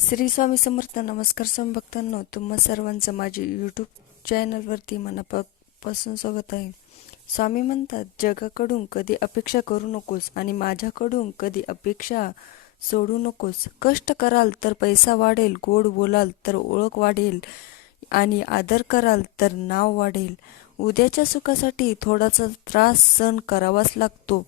श्री स्वामी समर्थ नमस्कार स्वामी भक्तांनो. तुम्हा सर्वांचं माझे यूट्यूब चॅनलवरती मनापासून स्वागत आहे. स्वामी म्हणतात जगाकडून कधी अपेक्षा करू नकोस आणि माझ्याकडून कधी अपेक्षा सोडू नकोस. कष्ट कराल तर पैसा वाढेल गोड बोलाल तर ओळख वाढेल आणि आदर कराल तर नाव वाढेल. उद्याच्या सुखासाठी थोडासा त्रास सहन करावाच लागतो.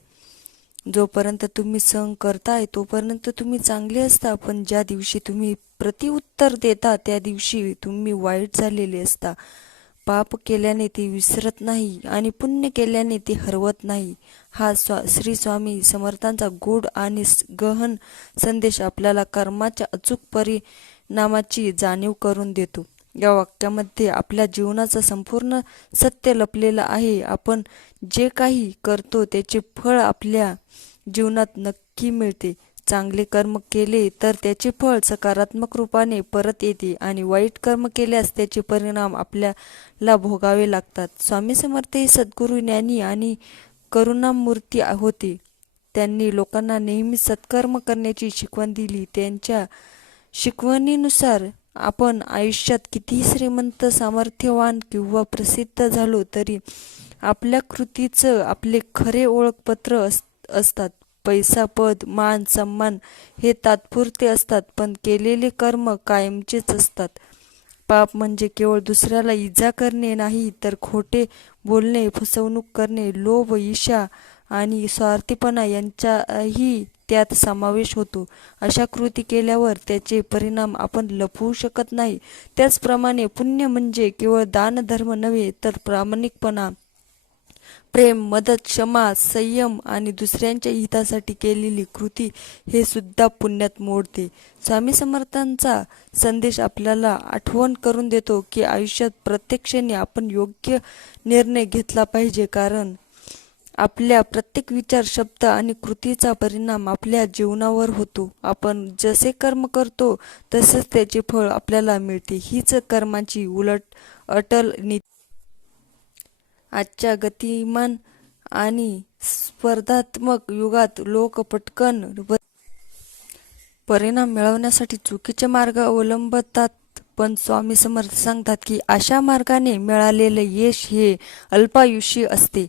जोपर्यंत तुम्ही सहन करताय तोपर्यंत तुम्ही चांगले असता. पण ज्या दिवशी तुम्ही प्रतिउत्तर देता त्या दिवशी तुम्ही वाईट झालेले असता. पाप केल्याने ते विसरत नाही आणि पुण्य केल्याने ते हरवत नाही. हा स्वा श्री स्वामी समर्थांचा गोड आणि गहन संदेश आपल्याला कर्माच्या अचूक परिणामाची जाणीव करून देतो. या वाक्यामध्ये आपल्या जीवनाचं संपूर्ण सत्य लपलेलं आहे. आपण जे काही करतो त्याचे फळ आपल्या जीवनात नक्की मिळते. चांगले कर्म केले तर त्याचे फळ सकारात्मक रूपाने परत येते आणि वाईट कर्म केल्यास त्याचे परिणाम आपल्याला भोगावे लागतात. स्वामी समर्थ हे सद्गुरू ज्ञानी आणि करुणामूर्ती होते. त्यांनी लोकांना नेहमी सत्कर्म करण्याची शिकवण दिली. त्यांच्या शिकवणीनुसार आपण आयुष्यात कितीही श्रीमंत सामर्थ्यवान किंवा प्रसिद्ध झालो तरी आपल्या कृतीचं आपले खरे ओळखपत्र अस असतात. पैसा पद मान सन्मान हे तात्पुरते असतात पण केलेले कर्म कायमचेच असतात. पाप म्हणजे केवळ दुसऱ्याला इजा करणे नाही तर खोटे बोलणे फसवणूक करणे लोभ ईशा आणि स्वार्थीपणा यांच्याही त्यात समावेश होतो. अशा कृती केल्यावर त्याचे परिणाम आपण लपवू शकत नाही. त्याचप्रमाणे पुण्य म्हणजे केवळ दानधर्म नव्हे तर प्रामाणिकपणा प्रेम मदत क्षमा संयम आणि दुसऱ्यांच्या हितासाठी केलेली कृती हे सुद्धा पुण्यात मोडते. स्वामी समर्थांचा संदेश आपल्याला आठवण करून देतो की आयुष्यात प्रत्येक क्षणी आपण योग्य निर्णय घेतला पाहिजे कारण आपल्या प्रत्येक विचार शब्द आणि कृतीचा परिणाम आपल्या जीवनावर होतो. आपण जसे कर्म करतो तसेच त्याचे फळ आपल्याला मिळते. हीच कर्माची उलट अटल नीती. आजच्या गतिमान आणि स्पर्धात्मक युगात लोक पटकन व परिणाम मिळवण्यासाठी चुकीचे मार्ग अवलंबतात. पण स्वामी समर्थ सांगतात की अशा मार्गाने मिळालेले यश हे अल्पायुषी असते.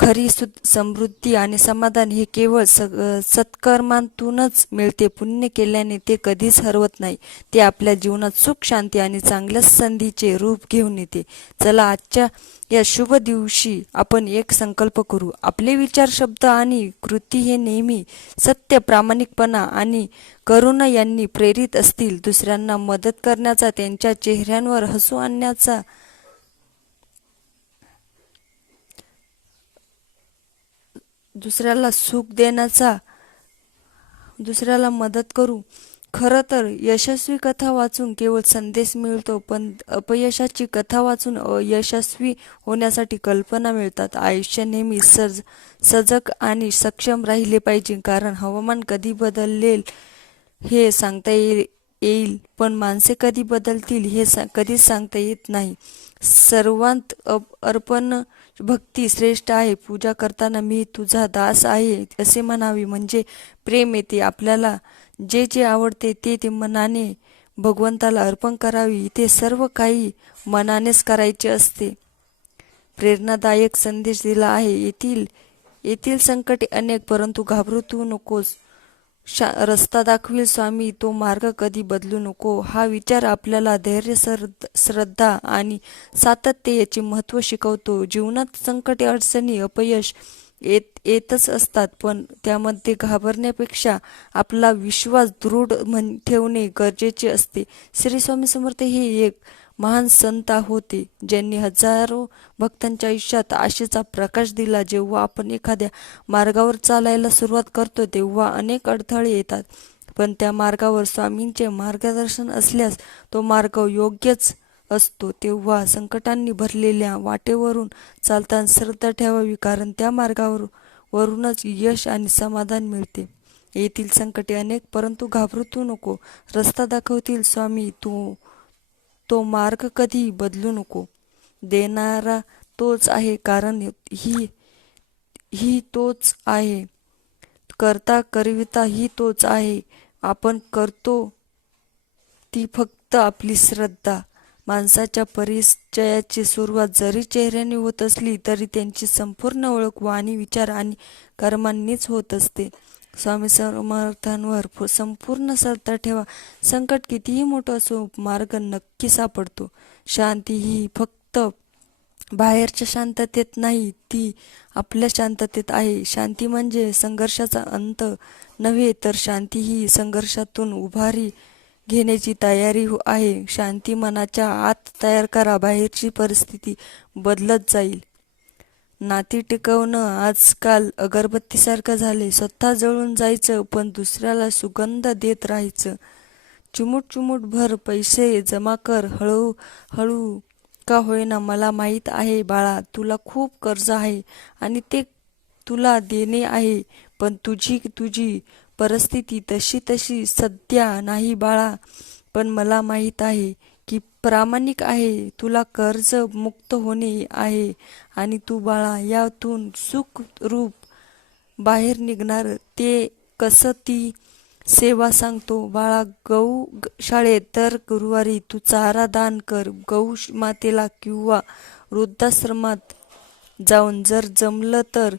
खरी सु समृद्धी आणि समाधान हे केवळ स सत्कर्मांतूनच मिळते. पुण्य केल्याने ते कधीच हरवत नाही. ते आपल्या जीवनात सुख शांती आणि चांगल्या संधीचे रूप घेऊन येते. चला आजच्या या शुभ दिवशी आपण एक संकल्प करू. आपले विचार शब्द आणि कृती हे नेहमी सत्य प्रामाणिकपणा आणि करुणा यांनी प्रेरित असतील. दुसऱ्यांना मदत करण्याचा त्यांच्या चेहऱ्यांवर हसू आणण्याचा दुसऱ्याला सुख देण्याचा दुसऱ्याला मदत करू. खरं तर यशस्वी कथा वाचून केवळ संदेश मिळतो पण अपयशाची कथा वाचून यशस्वी होण्यासाठी कल्पना मिळतात. आयुष्य नेहमी सज सजग आणि सक्षम राहिले पाहिजे कारण हवामान कधी बदलेल हे सांगता येईल येईल. पण माणसे कधी बदलतील हे सा कधीच सांगता येत नाही. सर्वांत अप अर्पण भक्ती श्रेष्ठ आहे. पूजा करताना मी तुझा दास आहे असे म्हणावे. म्हणजे प्रेम येते. आपल्याला जे जे आवडते ते ते मनाने भगवंताला अर्पण करावे. इथे सर्व काही मनानेच करायचे असते. प्रेरणादायक संदेश दिला आहे. येथील येथील संकटे अनेक परंतु घाबरू तू नकोस. शा रस्ता दाखवील स्वामी. तो मार्ग कधी बदलू नको. हा विचार आपल्याला धैर्य श्रद्ध श्रद्धा आणि सातत्य याचे महत्त्व शिकवतो. जीवनात संकटे अडचणी अपयश येत येतच असतात पण त्यामध्ये घाबरण्यापेक्षा आपला विश्वास दृढ म्हण ठेवणे गरजेचे असते. श्री स्वामी समर्थ हे एक महान संत होते ज्यांनी हजारो भक्तांच्या आयुष्यात आशेचा प्रकाश दिला. जेव्हा आपण एखाद्या मार्गावर चालायला सुरुवात करतो तेव्हा अनेक अडथळे येतात. पण त्या मार्गावर स्वामींचे मार्गदर्शन असल्यास तो मार्ग योग्यच असतो. तेव्हा संकटांनी भरलेल्या वाटेवरून चालताना श्रद्धा ठेवावी कारण त्या मार्गावर वरूनच यश आणि समाधान मिळते. येथील संकटे अनेक परंतु घाबरू तू नको. रस्ता दाखवतील स्वामी तू तो मार्ग कधी बदलू नको. देणारा तोच आहे कारण ही ही तोच आहे. करता करविता ही तोच आहे. आपण करतो ती फक्त आपली श्रद्धा. माणसाच्या परिचयाची सुरुवात जरी चेहऱ्याने होत असली तरी त्यांची संपूर्ण ओळख वाणी विचार आणि कर्मांनीच होत असते. स्वामी समर्थांवर संपूर्ण श्रद्धा ठेवा. संकट कितीही मोठं असो मार्ग नक्की सापडतो. शांती ही फक्त बाहेरच्या शांततेत नाही ती आपल्या शांततेत आहे. शांती म्हणजे संघर्षाचा अंत नव्हे तर शांती ही संघर्षातून उभारी घेण्याची तयारी हो- आहे. शांती मनाच्या आत तयार करा. बाहेरची परिस्थिती बदलत जाईल. नाती टिकवणं आजकाल अगरबत्तीसारखं झाले स्वतः जळून जायचं पण दुसऱ्याला सुगंध देत राहायचं. चुमूट चिमूट भर पैसे जमा कर हळू हळू का होईना मला माहीत आहे बाळा तुला खूप कर्ज आहे आणि ते तुला देणे आहे पण तुझी तुझी परिस्थिती तशी तशी सध्या नाही बाळा पण मला माहीत आहे. की प्रामाणिक आहे तुला कर्ज मुक्त होणे आहे आणि तू बाळा यातून सुख रूप बाहेर निघणार. ते कसं ती सेवा सांगतो? बाळा गौ शाळेत दर गुरुवारी तू चारा दान कर. गौ मातेला किंवा वृद्धाश्रमात जाऊन जर जमलं तर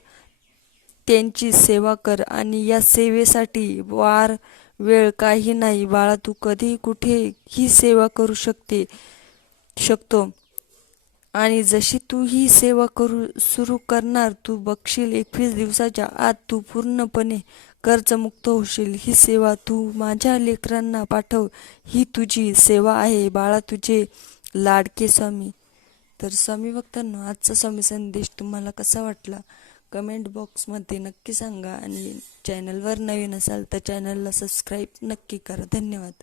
त्यांची सेवा कर आणि या सेवेसाठी वार वेळ काही नाही. बाळा तू कधी कुठे ही सेवा करू शकते शकतो. आणि जशी तू ही सेवा करू सुरू करणार तू बघशील एकवीस दिवसाच्या आत तू पूर्णपणे कर्जमुक्त होशील. ही सेवा तू माझ्या लेकरांना पाठव. ही तुझी सेवा आहे. बाळा तुझे लाडके स्वामी. तर स्वामी भक्तांनो आजचा स्वामी संदेश तुम्हाला कसा वाटला? कमेंट बॉक्समध्ये नक्की सांगा आणि चॅनलवर नवीन असाल तर चॅनलला सबस्क्राईब नक्की करा. धन्यवाद.